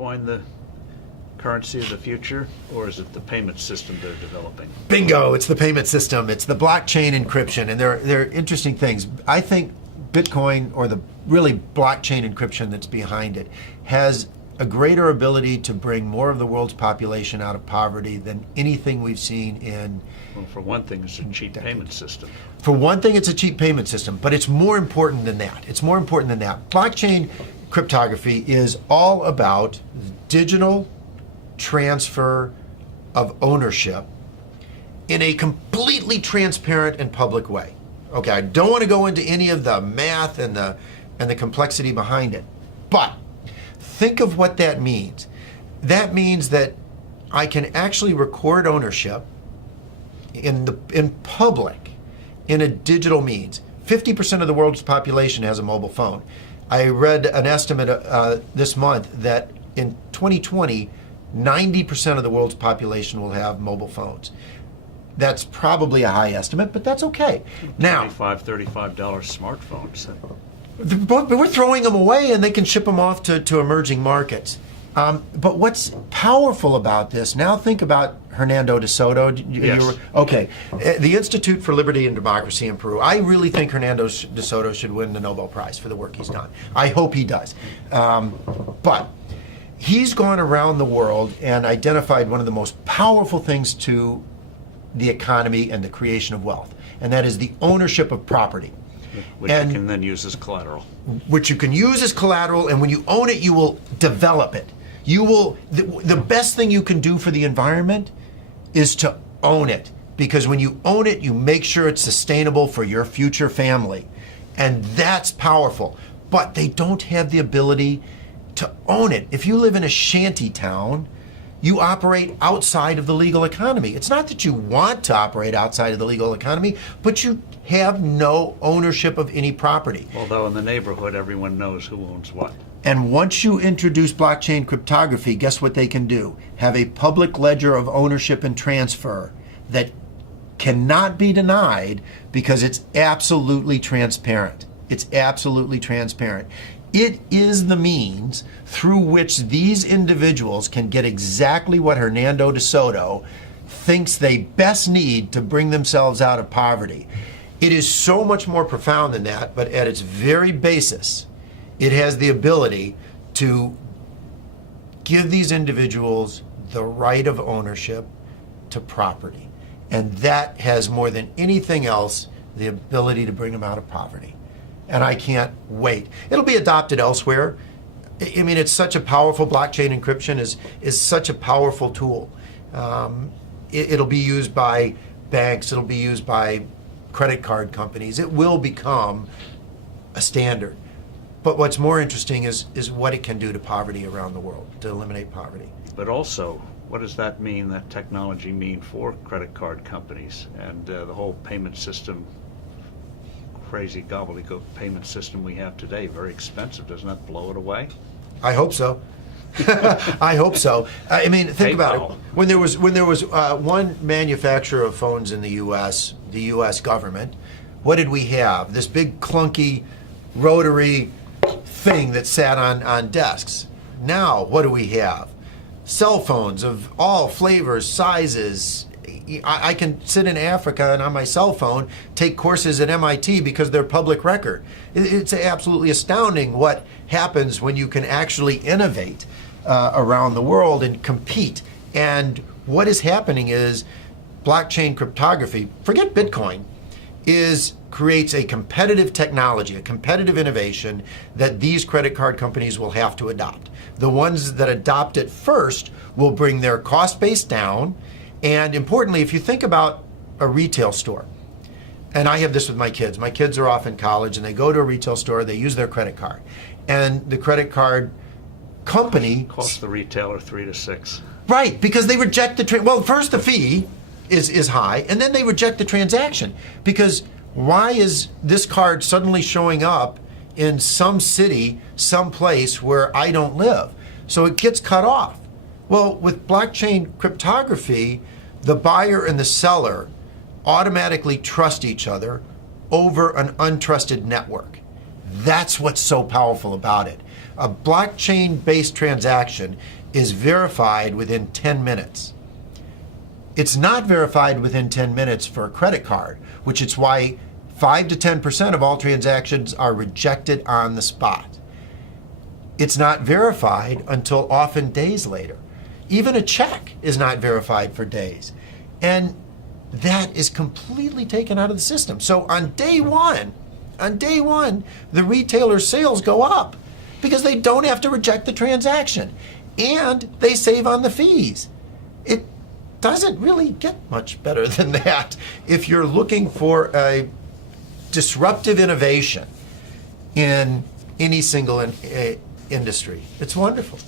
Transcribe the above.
Bitcoin the currency of the future, or is it the payment system they're developing? Bingo, it's the payment system. It's the blockchain encryption, and they're interesting things. I think Bitcoin, or the really blockchain encryption that's behind it, has a greater ability to bring more of the world's population out of poverty than anything we've seen in... Well, for one thing, it's a cheap payment system. For one thing, it's a cheap payment system, but it's more important than that. It's more important than that. Blockchain cryptography is all about digital transfer of ownership in a completely transparent and public way. Okay, I don't want to go into any of the math and the complexity behind it, but think of what that means. That means that I can actually record ownership in public in a digital means. 50% of the world's population has a mobile phone. I read an estimate this month that in 2020, 90% of the world's population will have mobile phones. That's probably a high estimate, but that's okay. Now, $35 smartphones. but we're throwing them away, and they can ship them off to emerging markets. But what's powerful about this, now think about Hernando de Soto. Yes. Okay, the Institute for Liberty and Democracy in Peru. I really think Hernando de Soto should win the Nobel Prize for the work he's done. I hope he does. But he's gone around the world and identified one of the most powerful things to the economy and the creation of wealth, and that is the ownership of property. Which you can then use as collateral. Which you can use as collateral, and when you own it, you will develop it. You will, the best thing you can do for the environment is to own it, because when you own it, you make sure it's sustainable for your future family, and that's powerful. But they don't have the ability to own it. If you live in a shanty town, you operate outside of the legal economy. It's not that you want to operate outside of the legal economy, but you have no ownership of any property. Although in the neighborhood, everyone knows who owns what. And once you introduce blockchain cryptography, guess what they can do? Have a public ledger of ownership and transfer that cannot be denied, because it's absolutely transparent. It's absolutely transparent. It is the means through which these individuals can get exactly what Hernando de Soto thinks they best need to bring themselves out of poverty. It is so much more profound than that, but at its very basis, it has the ability to give these individuals the right of ownership to property. And that has, more than anything else, the ability to bring them out of poverty. And I can't wait. It'll be adopted elsewhere. I mean, it's such a powerful, blockchain encryption is such a powerful tool. It'll be used by banks, it'll be used by credit card companies. It will become a standard. But what's more interesting is what it can do to poverty around the world, to eliminate poverty. But also, what does that mean, that technology mean for credit card companies and the whole payment system, crazy gobbledygook payment system we have today? Very expensive. Doesn't that blow it away? I hope so. I hope so. I mean, think about it. When there was one manufacturer of phones in the U.S., the U.S. government, what did we have? This big clunky rotary thing that sat on desks. Now, what do we have? Cell phones of all flavors, sizes. I can sit in Africa and on my cell phone take courses at MIT because they're public record. It's absolutely astounding what happens when you can actually innovate around the world and compete. And what is happening is blockchain cryptography, forget Bitcoin, creates a competitive technology, a competitive innovation that these credit card companies will have to adopt. The ones that adopt it first will bring their cost base down. And importantly, if you think about a retail store, and I have this with my kids are off in college and they go to a retail store, they use their credit card. And the credit card company costs the retailer $3 to $6. Right, because they reject the well, first the fee is high, and then they reject the transaction. Because why is this card suddenly showing up in some city, some place where I don't live? So it gets cut off. Well, with blockchain cryptography, the buyer and the seller automatically trust each other over an untrusted network. That's what's so powerful about it. A blockchain-based transaction is verified within 10 minutes. It's not verified within 10 minutes for a credit card, which is why 5 to 10% of all transactions are rejected on the spot. It's not verified until often days later. Even a check is not verified for days. And that is completely taken out of the system. So on day one, the retailer's sales go up because they don't have to reject the transaction and they save on the fees. It doesn't really get much better than that if you're looking for a disruptive innovation in any single industry. It's wonderful.